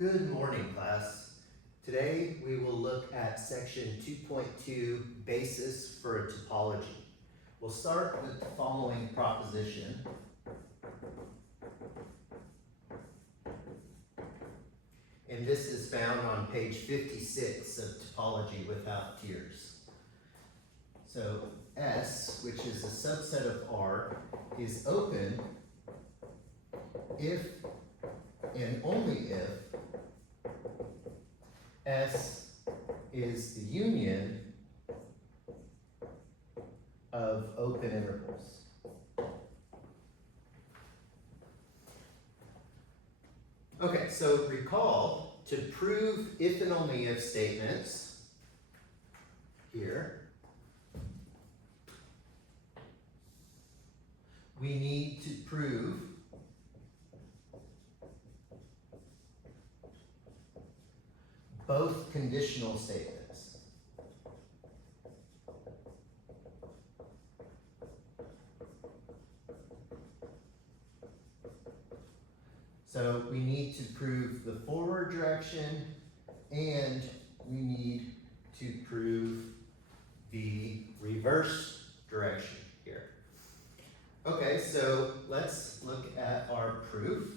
Good morning, class. Today we will look at section 2.2, basis for a topology. We'll start with the following proposition. And this is found on page 56 of Topology Without Tears. So S, which is a subset of R, is open if and only if S is the union of open intervals. Okay, so recall, to prove if and only if statements here, we need to prove both conditional statements. So we need to prove the forward direction and we need to prove the reverse direction here. Okay, so let's look at our proof.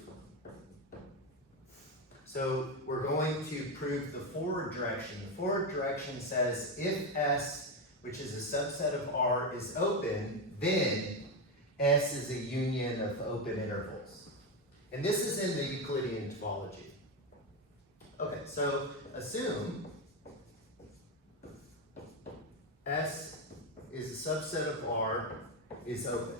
So we're going to prove the forward direction. The forward direction says if S, which is a subset of R, is open, then S is a union of open intervals. And this is in the Euclidean topology. Okay, so assume S is a subset of R is open.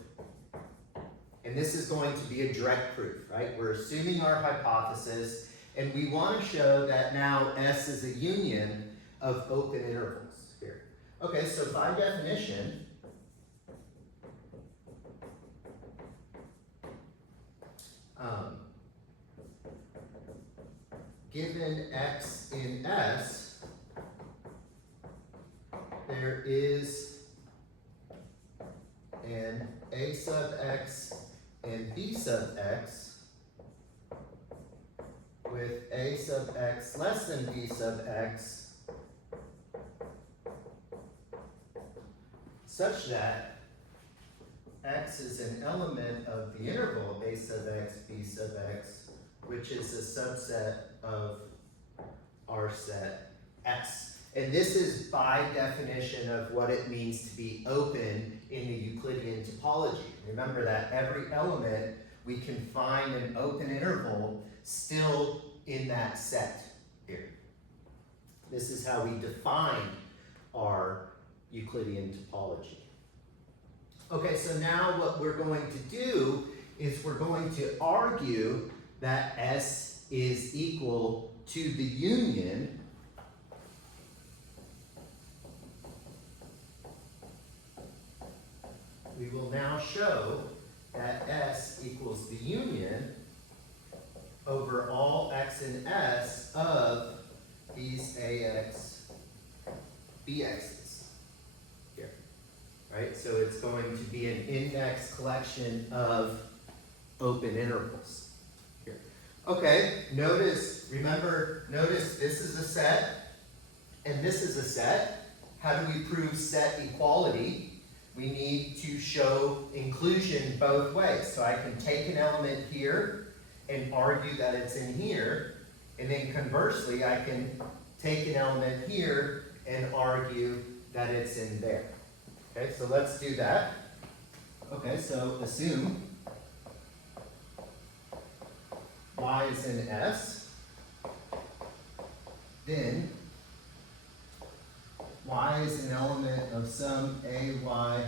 And this is going to be a direct proof, right? We're assuming our hypothesis, and we want to show that now S is a union of open intervals here. Okay, so by definition, given X in S, there is an A sub X and B sub X with A sub X less than B sub X such that X is an element of the interval A sub X, B sub X, which is a subset of our set S. And this is by definition of what it means to be open in the Euclidean topology. Remember that every element, we can find an open interval still in that set here. This is how we define our Euclidean topology. Okay, so now what we're going to do is we're going to argue that S is equal to the union we will now show that S equals the union over all X and S of these AX, BX's here, right? So it's going to be an index collection of open intervals here. Okay, notice this is a set and this is a set. How do we prove set equality? We need to show inclusion both ways. So I can take an element here and argue that it's in here, and then conversely, I can take an element here and argue that it's in there. Okay, so let's do that. Okay, so assume Y is in S, then Y is an element of some AY,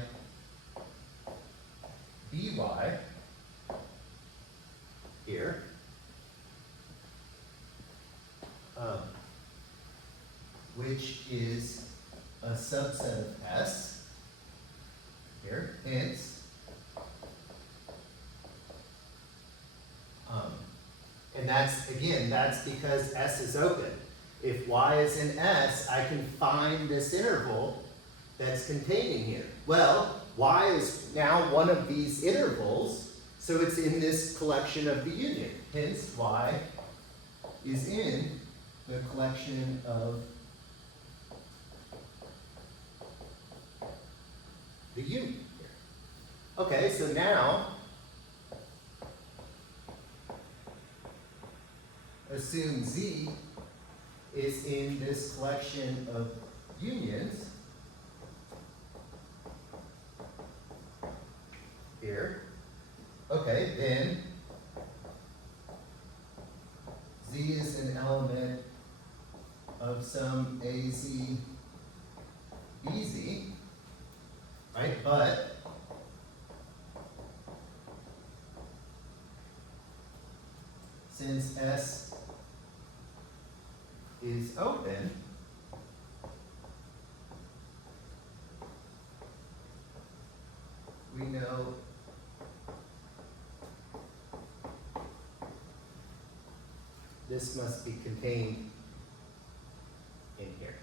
BY here, which is a subset of S here, hence, and that's because S is open. If Y is in S, I can find this interval that's contained in here. Well, Y is now one of these intervals, so it's in this collection of the union. Hence, Y is in the collection of the union here. Okay, so now assume Z is in this collection of unions here. Okay, then Z is an element of some AZ BZ, right? But since S is open, we know this must be contained in here.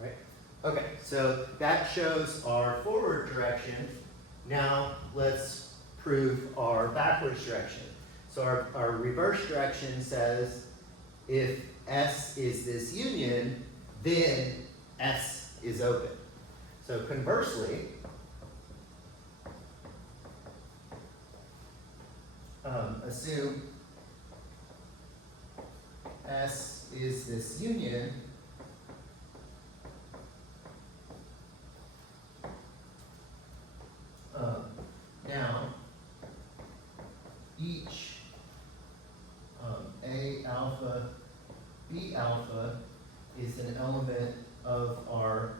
Right? Okay, so that shows our forward direction. Now let's prove our backwards direction. So our reverse direction says if S is this union, then S is open. So conversely, assume S is this union, now each A alpha, B alpha is an element of our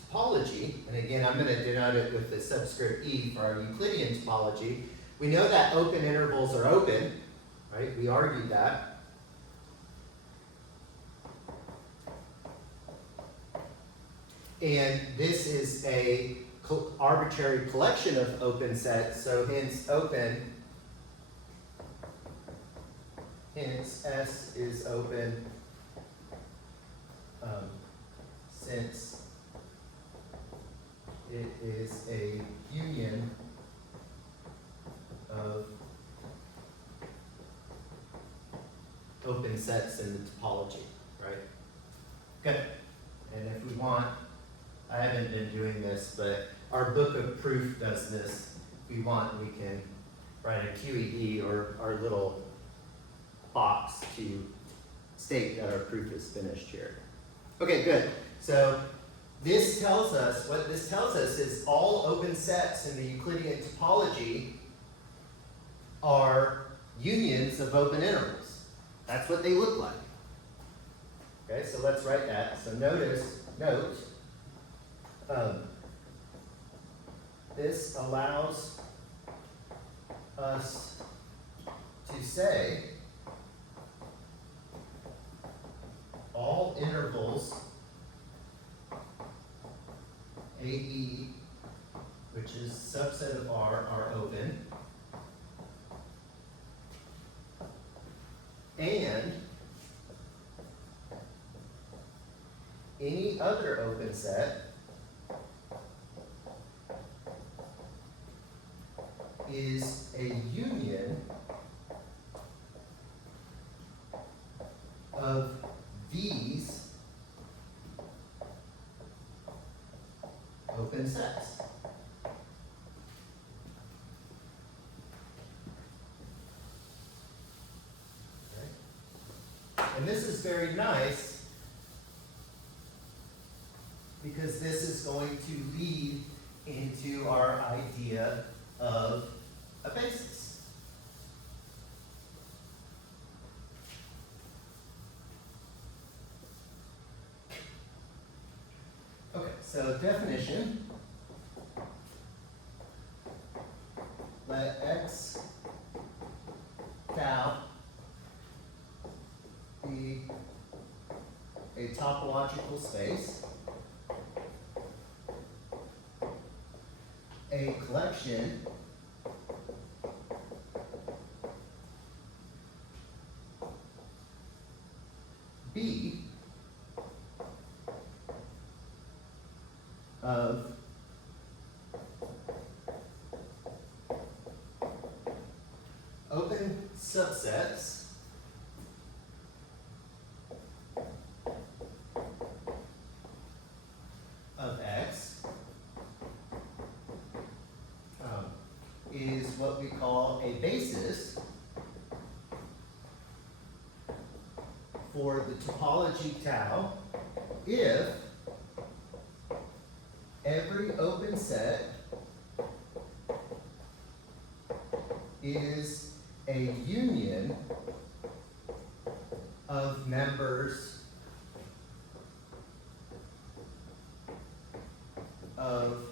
topology, and again I'm going to denote it with the subscript E for our Euclidean topology. We know that open intervals are open, right? We argued that. And this is a arbitrary collection of open sets, so hence open, hence S is open since it is a union of open sets in the topology, right? Okay, and if we want, I haven't been doing this, but our book of proof does this. If we want, we can write a QED or our little box to state that our proof is finished here. Okay, good. So this tells us, what this tells us is all open sets in the Euclidean topology are unions of open intervals. That's what they look like. Okay, so let's write that. So note, this allows us to say all intervals AE, which is subset of R, are open, and any other open set is a union of these open sets. Okay. And this is very nice because this is going to lead into our idea of a basis. Okay, so definition. Let X tau be a topological space, a collection B of subsets of X is what we call a basis for the topology tau if every open set is a union of members of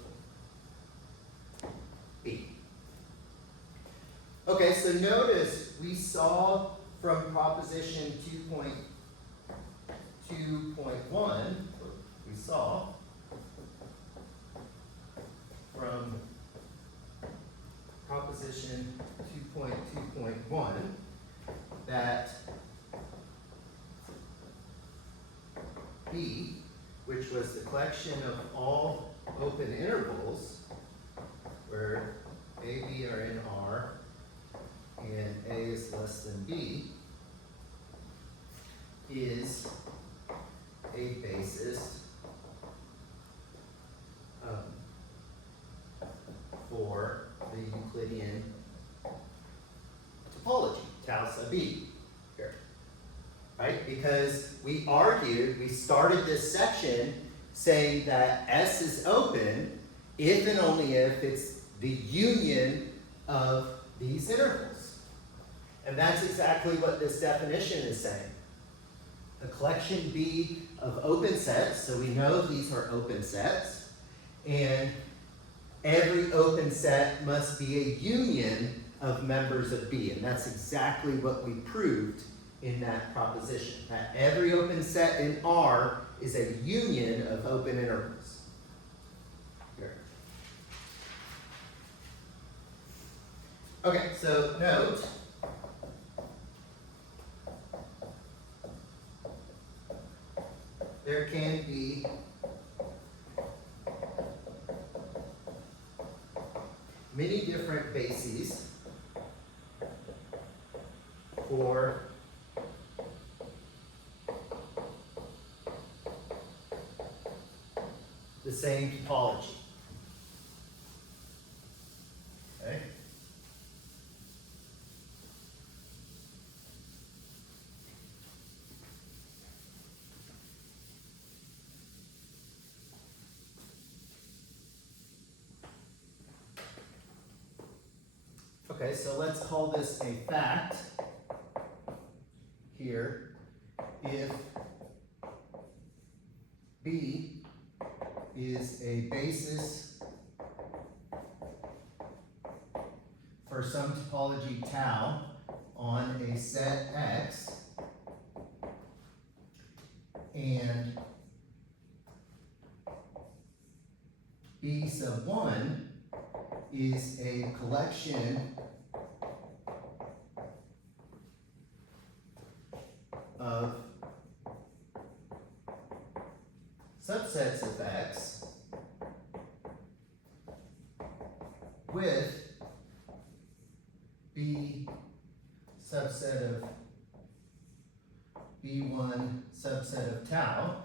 B. Okay, so notice we saw from proposition 2.2.1, we saw from proposition 2.2.1 that B, which was the collection of all open intervals where A, B are in R and A is less than B, is a basis for the Euclidean topology, tau sub B here, right? Because we argued, we started this section saying that S is open if and only if it's the union of these intervals. And that's exactly what this definition is saying. The collection B of open sets, so we know these are open sets, and every open set must be a union of members of B, and that's exactly what we proved in that proposition, that every open set in R is a union of open intervals. Here. Okay, so note, there can be many different bases for the same topology. Okay? Okay, so let's call this a fact here if B is a basis for some topology tau on a set X, and B sub 1 is a collection of subsets of X with B subset of B1 subset of tau,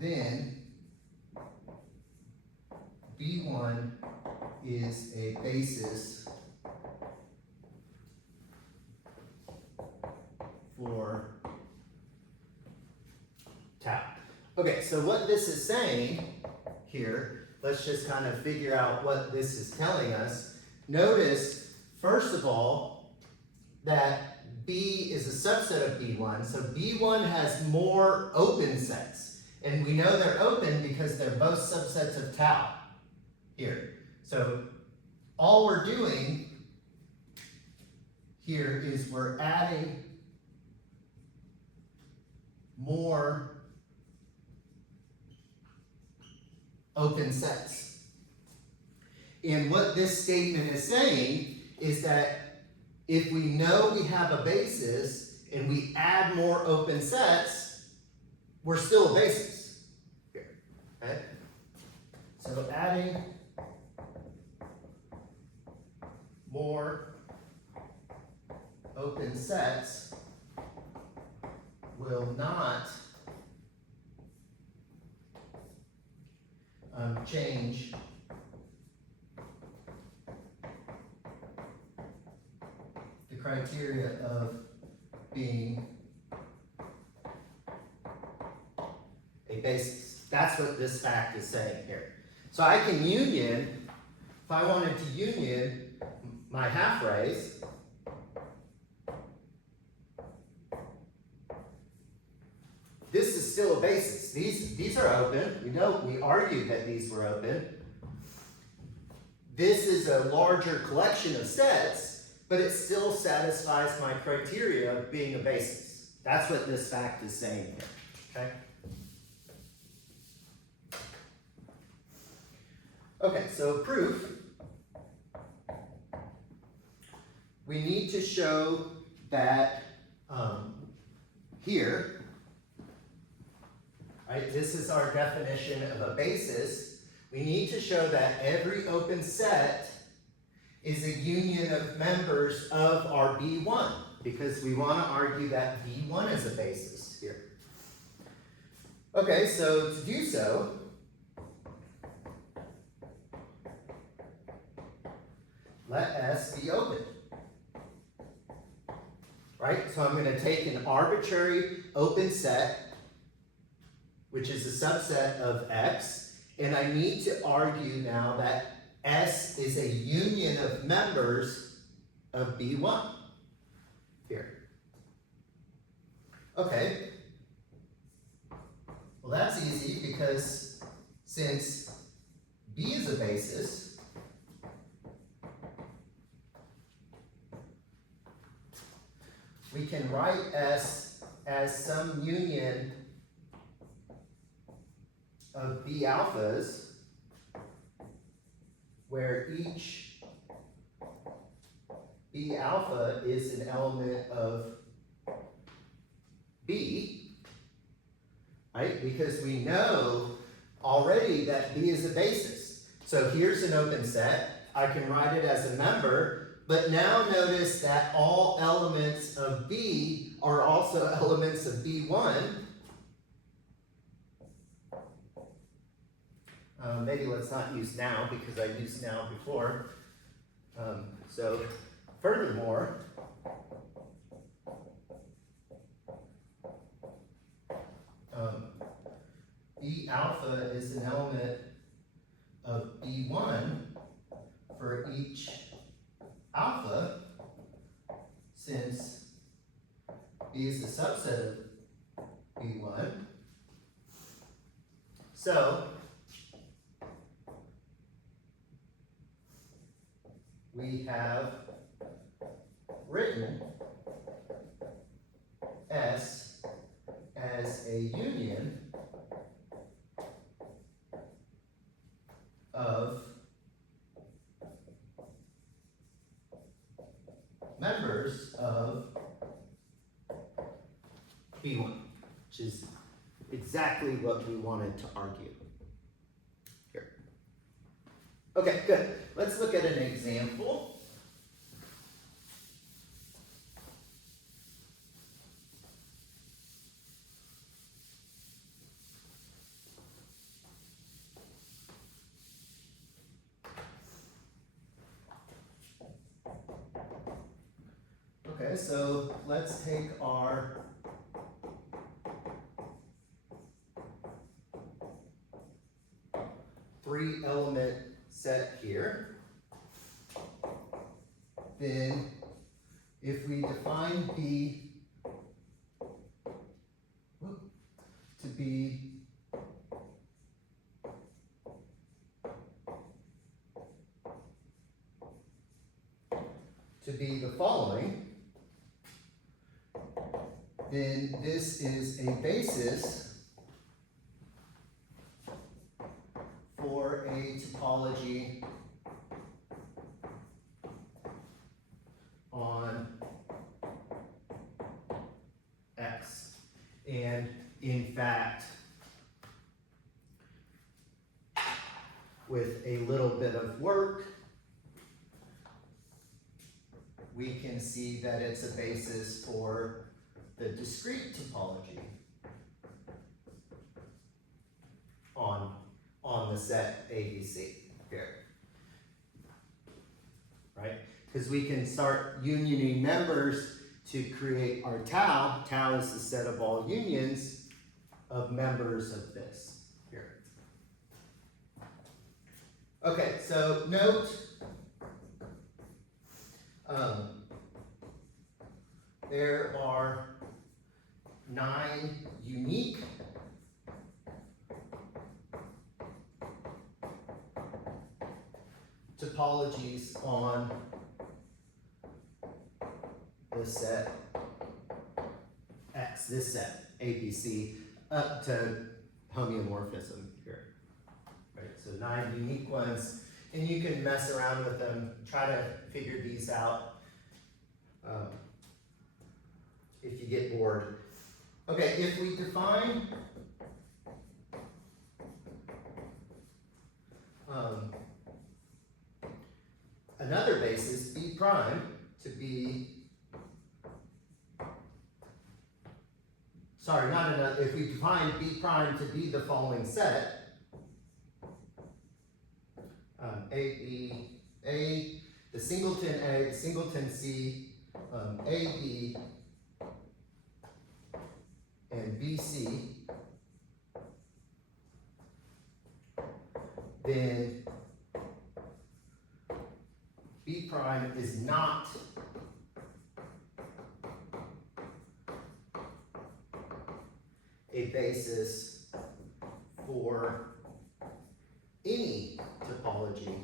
then B1 is a basis for tau. Okay, so what this is saying here, let's just kind of figure out what this is telling us. Notice, first of all, that B is a subset of B1, so B1 has more open sets. And we know they're open because they're both subsets of tau here. So all we're doing here is we're adding more open sets. And what this statement is saying is that if we know we have a basis and we add more open sets, we're still a basis here, okay? So adding more sets will not change the criteria of being a basis. That's what this fact is saying here. So I can union, if I wanted to union my half rays, this is still a basis. These are open. We know, we argued that these were open. This is a larger collection of sets, but it still satisfies my criteria of being a basis. That's what this fact is saying here, okay? Okay, so proof. We need to show that here, right, this is our definition of a basis. We need to show that every open set is a union of members of our B1, because we want to argue that B1 is a basis here. Okay, so to do so, let S be open. Right, so I'm going to take an arbitrary open set, which is a subset of X, and I need to argue now that S is a union of members of B1 here. Okay, well that's easy because since B is a basis, we can write S as some union of B alphas where each B alpha is an element of B, right? Because we know already that B is a basis. So here's an open set. I can write it as a member. But now notice that all elements of B are also elements of B1. Maybe let's not use now because I used now before. So furthermore, B alpha is an element of B1 for each alpha, since B is a subset of B1. So we have written S as a union of members of B1, which is exactly what we wanted to argue here. Okay, good. Let's look at an example. Okay, so let's take our three-element set here. Then, if we define B to be the following, then this is a basis for a topology on X. And in fact, with a little bit of work, we can see that it's a basis for the discrete topology on the set ABC here, right? Because we can start unioning members to create our tau. Tau is the set of all unions of members of this here. Okay, so note, there are 9 unique topologies on the set X, this set, ABC, up to homeomorphism here. Right, so 9 unique ones, and you can mess around with them, try to figure these out if you get bored. Okay, if we define another basis, B prime, to be, sorry, not another, if we define B prime to be the following set, the singleton A, the singleton C, AB, and BC, then B prime is not a basis for any topology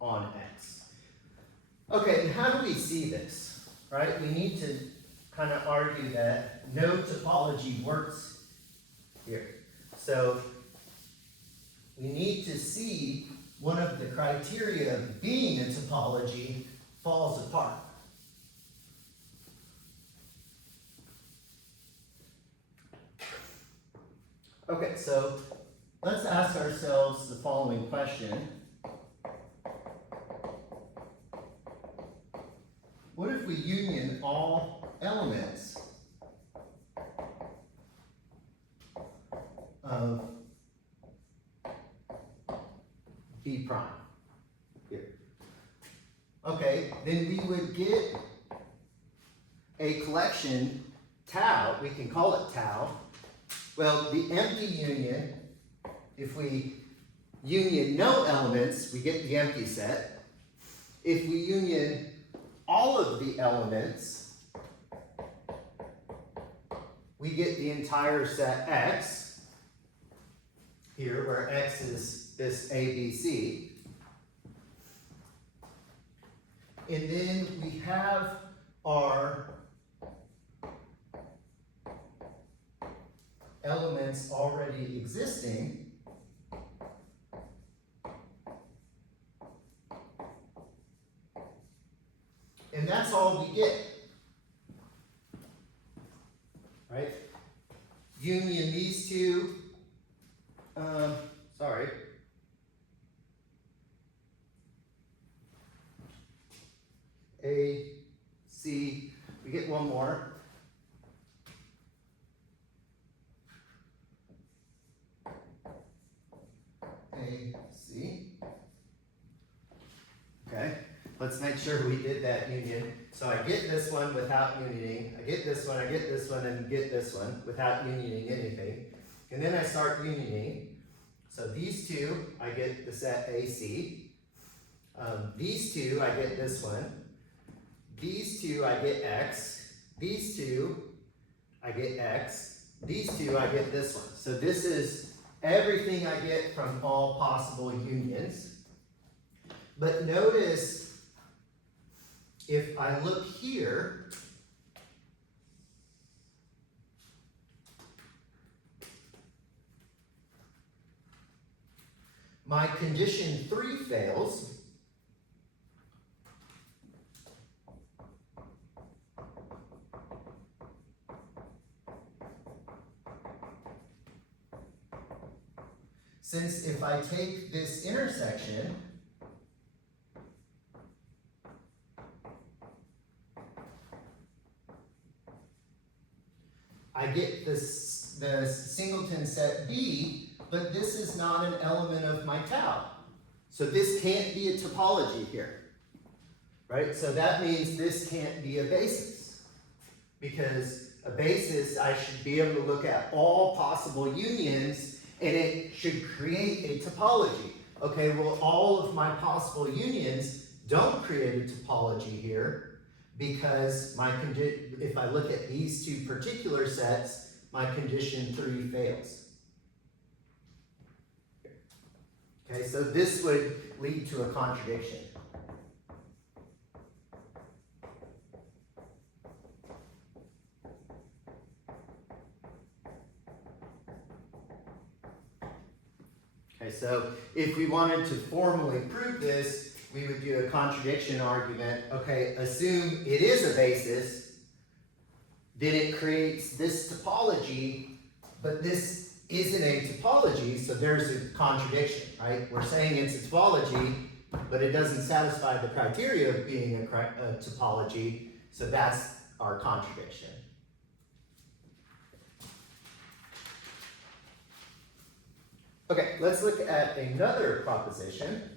on X. Okay, and how do we see this, right? We need to kind of argue that no topology works here. So we need to see one of the criteria of being a topology falls apart. Okay, so let's ask ourselves the following question. What if we union all elements of B prime here? Okay, then we would get a collection tau, we can call it tau. Well, the empty union, if we union no elements, we get the empty set. If we union all of the elements, we get the entire set X, here where X is this ABC. And then we have our elements already existing. And that's all we get, right? Union these two, sorry. A, C, we get one more. A, C. Okay. Let's make sure we did that union. So I get this one without unioning. I get this one, I get this one, and get this one without unioning anything. And then I start unioning. So these two, I get the set AC. These two, I get this one. These two, I get X. These two, I get X. These two, I get this one. So this is everything I get from all possible unions. But notice, if I look here, my condition 3 fails. since if I take this intersection, I get the singleton set B, but this is not an element of my tau. So this can't be a topology here, right? So that means this can't be a basis, because a basis, I should be able to look at all possible unions and it should create a topology. Okay, well, all of my possible unions don't create a topology here, because if I look at these two particular sets, my condition 3 fails. Okay, so this would lead to a contradiction. Okay, so if we wanted to formally prove this, we would do a contradiction argument. Okay, assume it is a basis, then it creates this topology, but this isn't a topology, so there's a contradiction, right? We're saying it's a topology, but it doesn't satisfy the criteria of being a topology, so that's our contradiction. Okay, let's look at another proposition.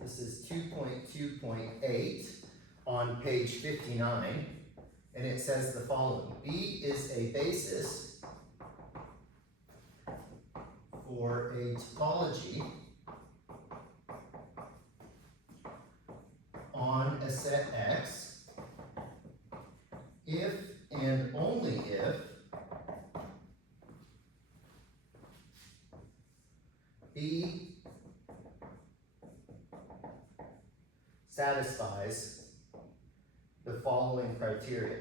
This is 2.2.8 on page 59, and it says the following. B is a basis for a topology on a set X if and only if B satisfies the following criteria.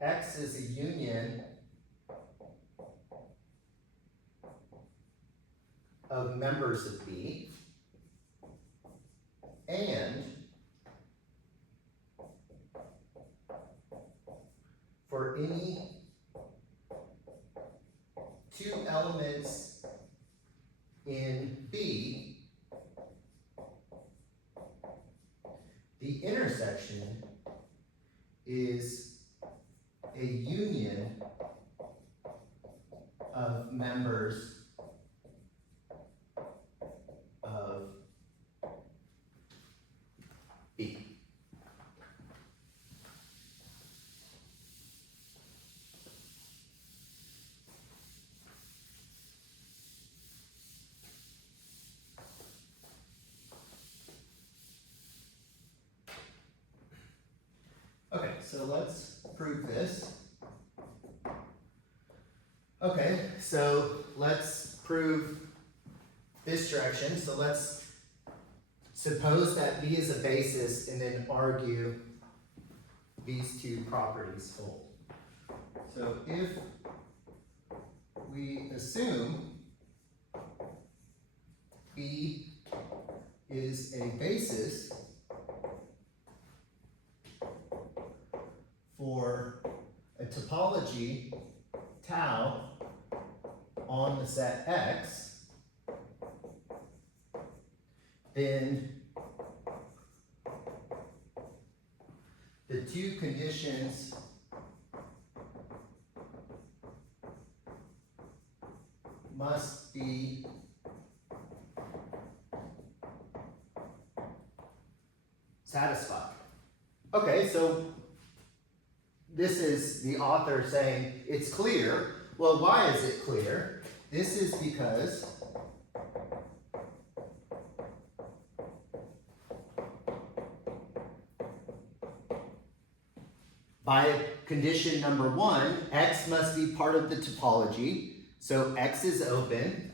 X is a union of members of B, and for any two elements in B, the intersection is a union of members of B. Okay, so let's prove this. Okay, so let's prove this direction. So let's suppose that B is a basis and then argue these two properties hold. So if we assume B is a basis for a topology tau on the set X, then the two conditions must be satisfied. Okay, so this is the author saying it's clear. Well, why is it clear? This is because by condition number 1, X must be part of the topology. So X is open.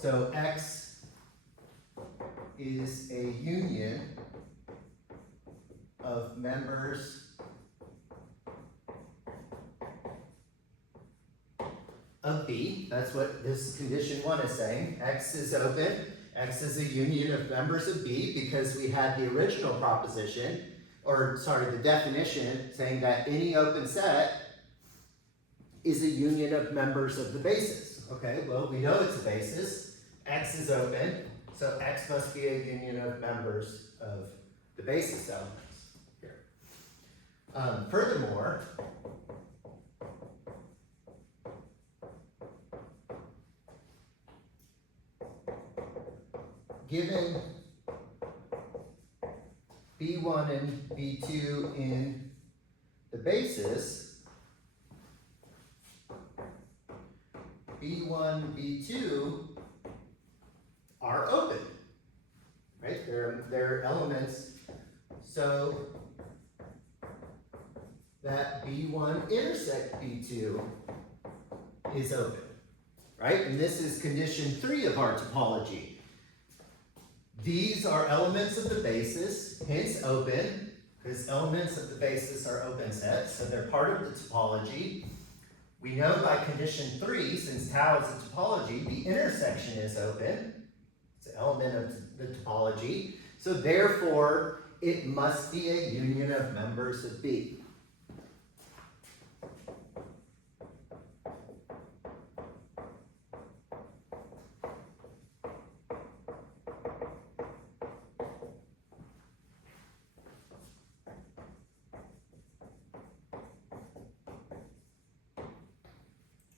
So X is a union of members of B. That's what this condition 1 is saying. X is open. X is a union of members of B because we had the original proposition, or sorry, the definition saying that any open set is a union of members of the basis. Okay, well, we know it's a basis. X is open, so X must be a union of members of the basis elements here. Furthermore, given B1 and B2 in the basis, B1, B2 are open, right? They're elements so that B1 intersect B2 is open, right? And this is condition 3 of our topology. These are elements of the basis, hence open, because elements of the basis are open sets, so they're part of the topology. We know by condition 3, since tau is a topology, the intersection is open. It's an element of the topology. So therefore, it must be a union of members of B.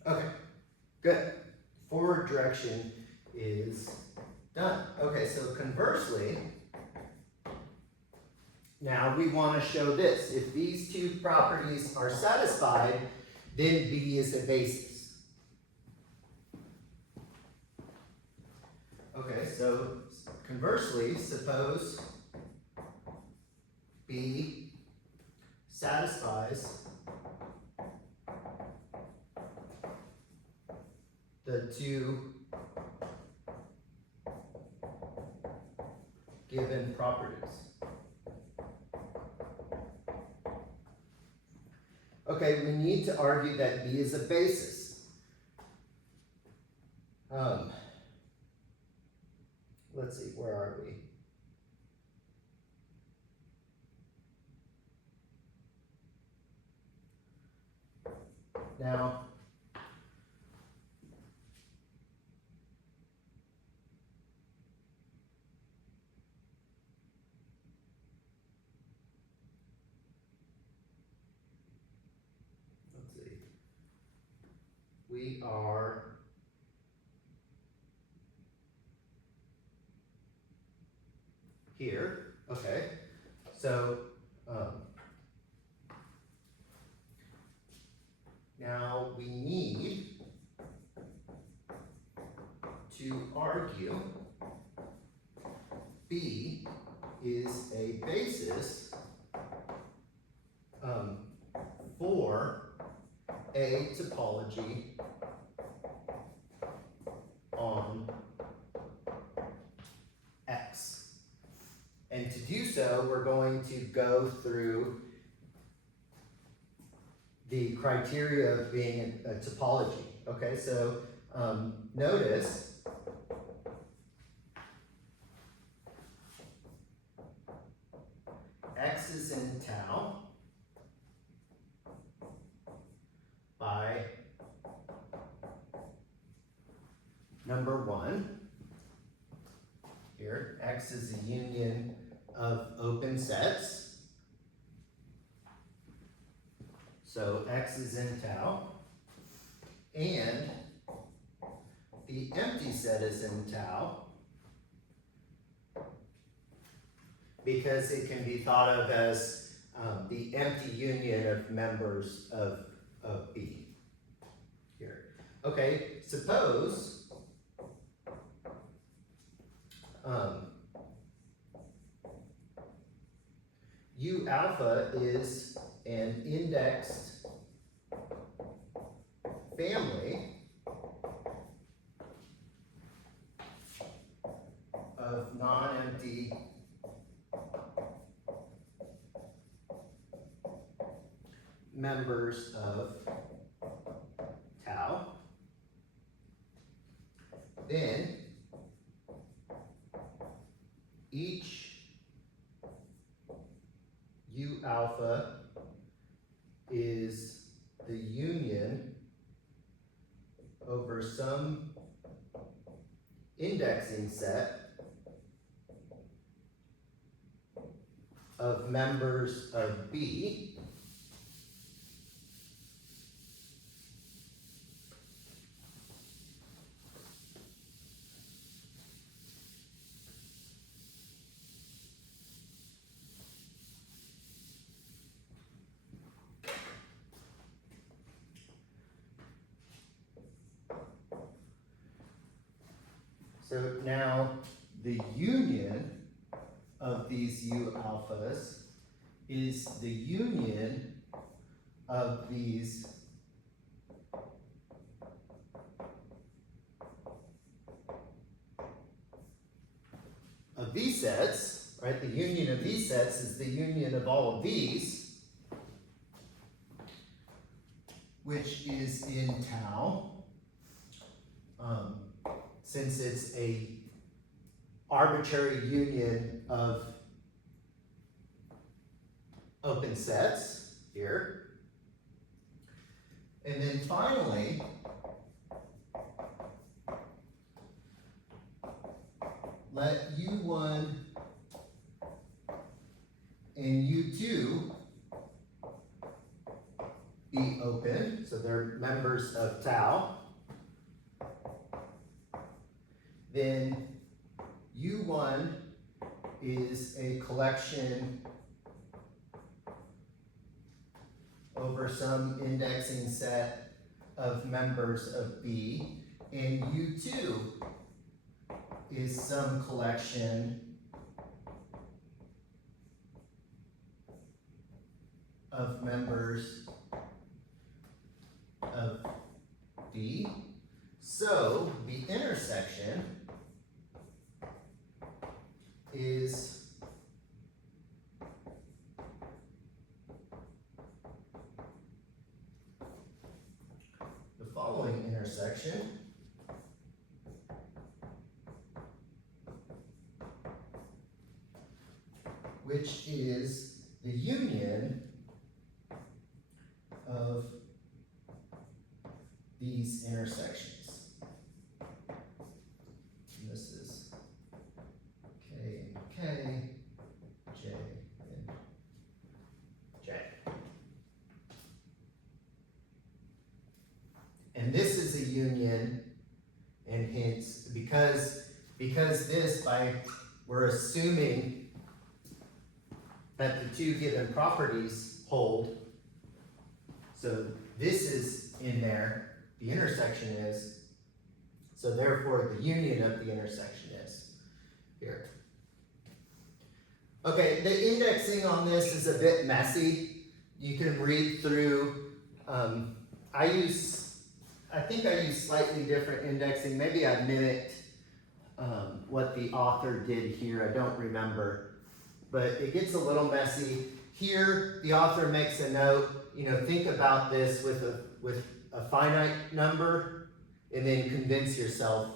Okay, good. Forward direction is done. Okay, so conversely, now we want to show this. If these two properties are satisfied, then B is a basis. Okay, so conversely, suppose B satisfies the two given properties. Okay, we need to argue that B is a basis. Let's see, where are we? Now, we are here, okay, so now we need to argue B is a basis for a topology on X. And to do so, we're going to go through the criteria of being a topology. Okay, so notice X is in tau by number 1. Here, X is a union of open sets. So X is in tau. And the empty set is in tau because it can be thought of as the empty union of members of B. Here. Okay, suppose U alpha is an indexed family of non-empty members of tau. then each U alpha is the union over some indexing set of members of B So now the union of these U alphas is the union of these sets, right? The union of these sets is the union of all of these, which is in tau. Since it's a arbitrary union of open sets here. And then finally, let U1 and U2 be open, so they're members of tau. Then U1 is a collection over some indexing set of members of B, and U2 is some collection of members of B. So the intersection is the following intersection. Which is the union of these intersections. And this is K and K, J and J. And this is a union, and hence, because this, we're assuming that the two given properties hold. So this is in there, the intersection is, so therefore the union of the intersection is here. Okay, the indexing on this is a bit messy. You can read through, I think I use slightly different indexing. Maybe I mimicked what the author did here, I don't remember. But it gets a little messy. Here, the author makes a note, think about this with a finite number, and then convince yourself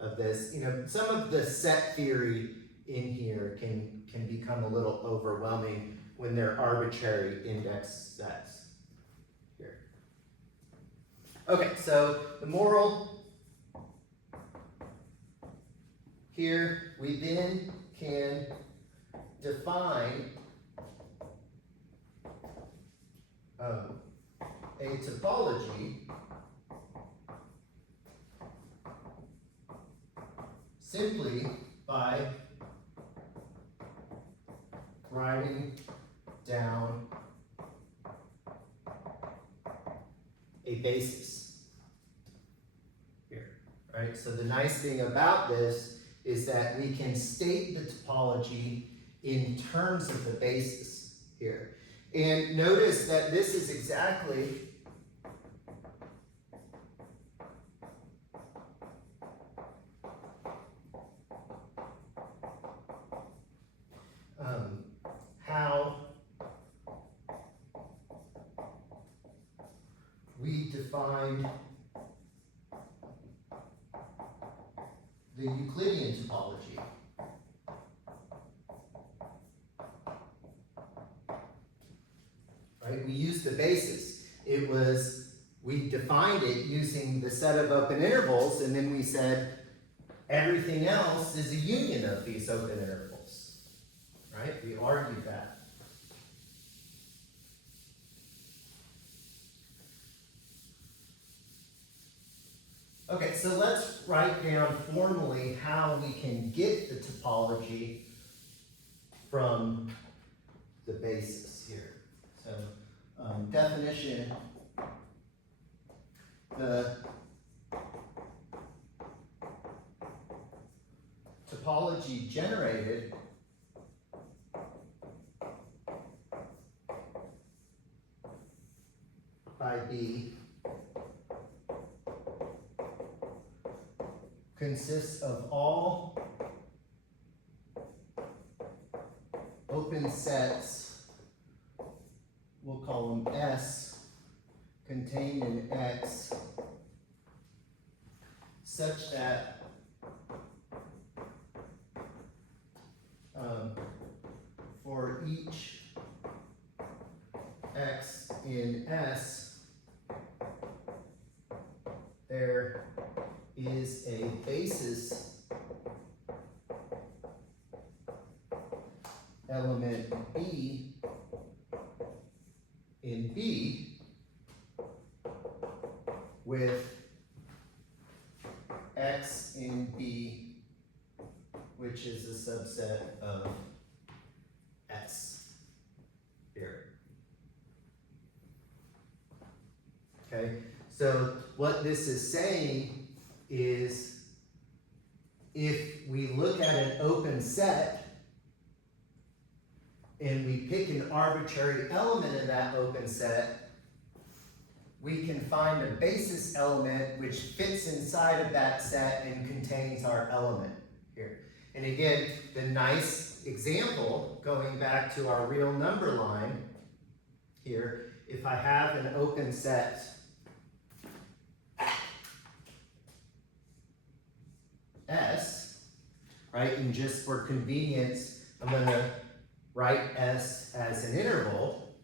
of this. Some of the set theory in here can become a little overwhelming when they're arbitrary index sets. Here. Okay, so the moral here, we then can define a topology simply by writing down a basis here, right? So the nice thing about this is that we can state the topology in terms of the basis here. And notice that this is exactly how we define the Euclidean topology. Right? We used the basis. We defined it using the set of open intervals, and then we said everything else is a union of these open intervals. Right? We argued that. Okay, so let's write down formally how we can get the topology from the basis here. So, definition, the topology generated by B consists of all open sets, we'll call them S, contained in X, such that for each X in S, there is a basis element B in B with X in B, which is a subset of S here. Okay, so what this is saying is if we look at an open set and we pick an arbitrary element in that open set, we can find a basis element which fits inside of that set and contains our element here. And again, the nice example, going back to our real number line here, if I have an open set S, right, and just for convenience, I'm going to write S as an interval,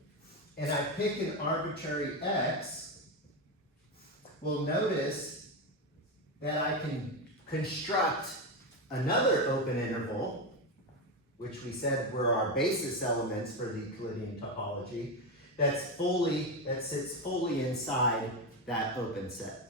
and I pick an arbitrary X, we'll notice that I can construct another open interval, which we said were our basis elements for the Euclidean topology, that sits fully inside that open set.